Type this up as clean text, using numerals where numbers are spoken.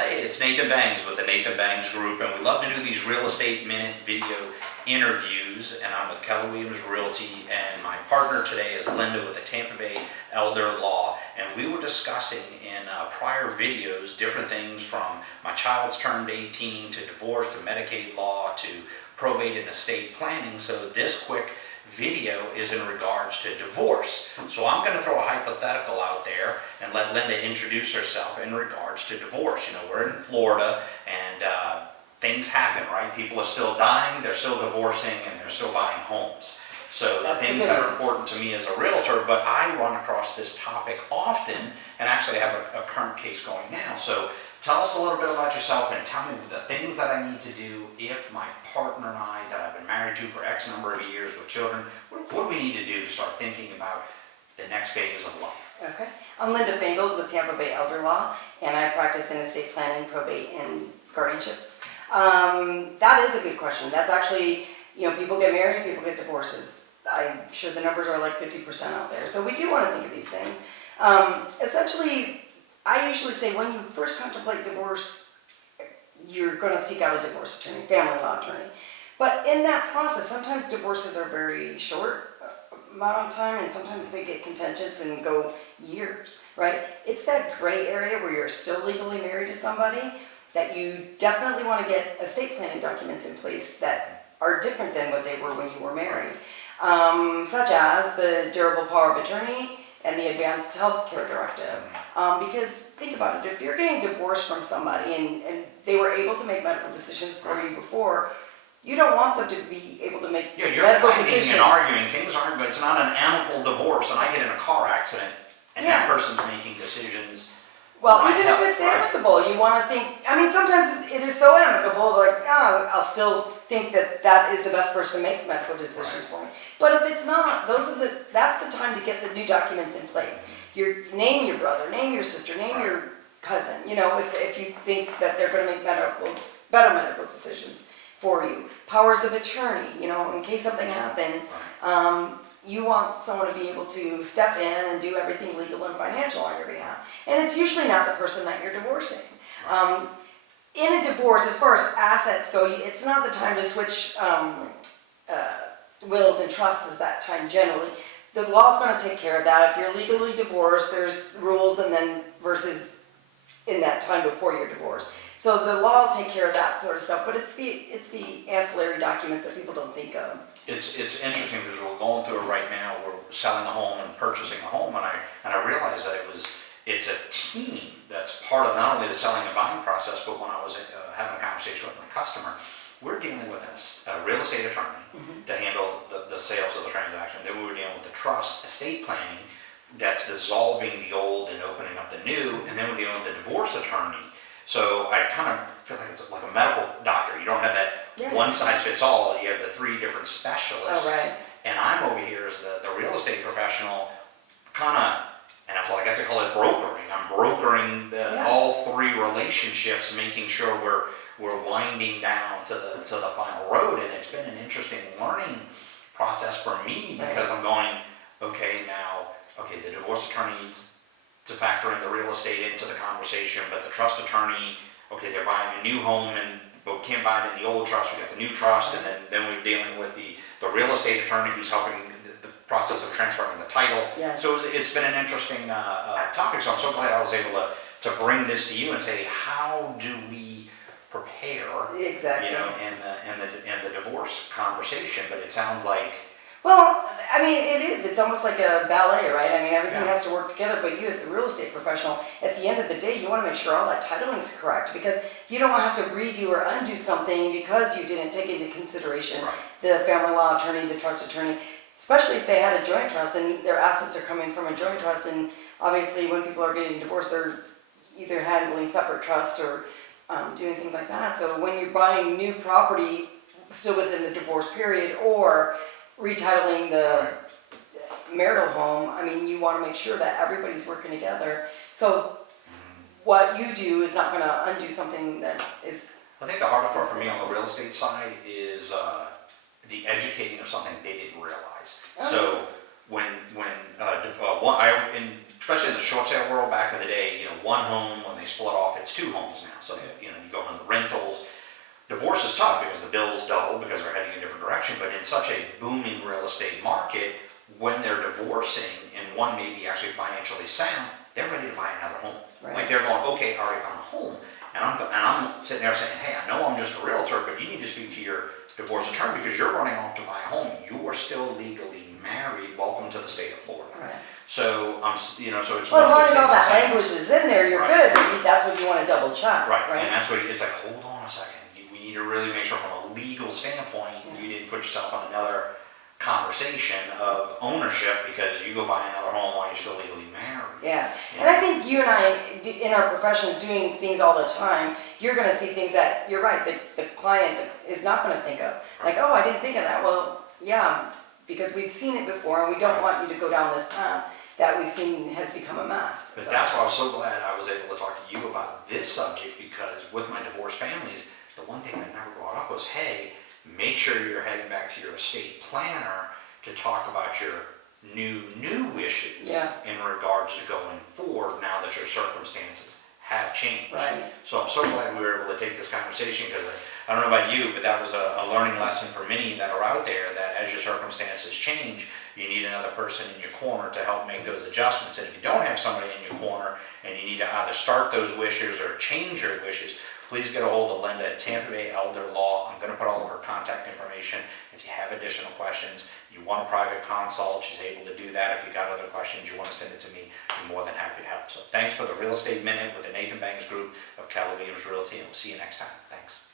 Hey, it's Nathan Bangs with the Nathan Bangs Group, and we love to do these real estate minute video interviews. And I'm with Keller Realty, and my partner today is Linda with the Tampa Bay Elder Law. And we were discussing in prior videos different things from my child's turned 18 to divorce to Medicaid law to probate and estate planning. So this quick video is in regards to divorce. So I'm going to throw a hypothetical out there and let Linda introduce herself in regards to divorce. You know, we're in Florida and things happen, right? People are still dying, they're still divorcing, and they're still buying homes. So the things that are important to me as a realtor, but I run across this topic often, and actually have a current case going now. So tell us a little bit about yourself and tell me the things that I need to do if my partner and I, that I've been married to for X number of years with children, what do we need to do to start thinking about the next phase of life? Okay. I'm Linda Fangold with Tampa Bay Elder Law, and I practice in estate planning, probate, and guardianships. That is a good question. That's actually, people get married, people get divorces. I'm sure the numbers are like 50% out there. So we do want to think of these things. Essentially, I usually say when you first contemplate divorce, you're going to seek out a divorce attorney, family law attorney. But in that process, sometimes divorces are very short amount of time, and sometimes they get contentious and go years, right? It's that gray area where you're still legally married to somebody that you definitely want to get estate planning documents in place that are different than what they were when you were married, such as the durable power of attorney and the advanced health care directive. Because think about it, if you're getting divorced from somebody and they were able to make medical decisions for you before, you don't want them to be able to make medical decisions. You're fighting and arguing, things aren't good. It's not an amicable divorce, and I get in a car accident, and that person's making decisions. Well, even if it's amicable, you want to think, sometimes it is so amicable, like, I'll still think that is the best person to make medical decisions for me. But if it's not, that's the time to get the new documents in place. Name your brother, name your sister, name your cousin, if you think that they're going to make better medical decisions for you. Powers of attorney, in case something happens, you want someone to be able to step in and do everything legal and financial on your behalf. And it's usually not the person that you're divorcing. In a divorce, as far as assets go, it's not the time to switch wills and trusts is that time generally. The law's going to take care of that. If you're legally divorced, there's rules and then versus in that time before you're divorced. So the law will take care of that sort of stuff, but it's the ancillary documents that people don't think of. It's interesting because we're going through it right now. We're selling a home and purchasing a home, and I realized that it's a team that's part of not only the selling and buying process, but when I was having a conversation with my customer, we're dealing with a real estate attorney to handle the sales of the transaction. Then we were dealing with the trust estate planning that's dissolving the old and opening up the new, and then we're dealing with the divorce attorney. So I kind of feel like it's like a medical doctor. You don't have that one size fits all. You have the three different specialists. Oh, right. And I'm over here as the real estate professional, and I guess I call it brokering. I'm brokering all three relationships, making sure we're winding down to the final road. And it's been an interesting learning process for me because I'm going, the divorce attorney needs to factor in the real estate into the conversation, but the trust attorney, they're buying a new home but we can't buy it in the old trust, we got the new trust, and then we're dealing with the real estate attorney who's helping the process of transferring the title. Yeah. So it's been an interesting topic, so I'm so glad I was able to bring this to you and say, how do we prepare exactly in the divorce conversation? But it sounds like, well, it is. It's almost like a ballet, right? Everything has to work together, but you as the real estate professional, at the end of the day, you want to make sure all that titling is correct because you don't want to have to redo or undo something because you didn't take into consideration the family law attorney, the trust attorney, especially if they had a joint trust and their assets are coming from a joint trust. And obviously when people are getting divorced, they're either handling separate trusts or doing things like that. So when you're buying new property still within the divorce period or retitling the marital home, you want to make sure that everybody's working together. So what you do is not going to undo something that is... I think the hardest part for me on the real estate side is the educating of something they didn't realize. So when especially in the short sale world back in the day, one home, when they split off, it's two homes now. So, you go into rentals. Divorce is tough because the bills double because they're heading in a different direction, but in such a booming real estate market, when they're divorcing and one may be actually financially sound, they're ready to buy another home. Right. Like they're going, okay, I already found a home. And I'm sitting there saying, hey, I know I'm just a realtor, but you need to speak to your divorce attorney because you're running off to buy a home. You are still legally married. Welcome to the state of Florida. Right. So so it's well, as long one of as those all that things language is in there, you're Right. good. But that's what you want to double check. right. Right. And that's what it's like. Hold on a second. We need to really make sure from a legal standpoint you didn't put yourself on another conversation of ownership because you go buy another home while you're still legally married. Yeah, and I think you and I, in our professions, doing things all the time, you're going to see things that, you're right, the client is not going to think of. Like, oh, I didn't think of that. Well, yeah, because we've seen it before, and we don't want you to go down this path that we've seen has become a mess. But that's why I was so glad I was able to talk to you about this subject, because with my divorced families, the one thing I never brought up was, hey, make sure you're heading back to your estate planner to talk about your new wishes in regards to going forward now that your circumstances have changed. Right. So I'm so glad we were able to take this conversation, because I don't know about you, but that was a learning lesson for many that are out there, that as your circumstances change, you need another person in your corner to help make those adjustments. And if you don't have somebody in your corner and you need to either start those wishes or change your wishes, please get a hold of Linda at Tampa Bay Elder Law. I'm going to put all of her contact information. If you have additional questions, you want a private consult, she's able to do that. If you got other questions, you want to send it to me, I'm more than happy to help. So thanks for the Real Estate Minute with the Nathan Bangs Group of Keller Realty, and we'll see you next time. Thanks.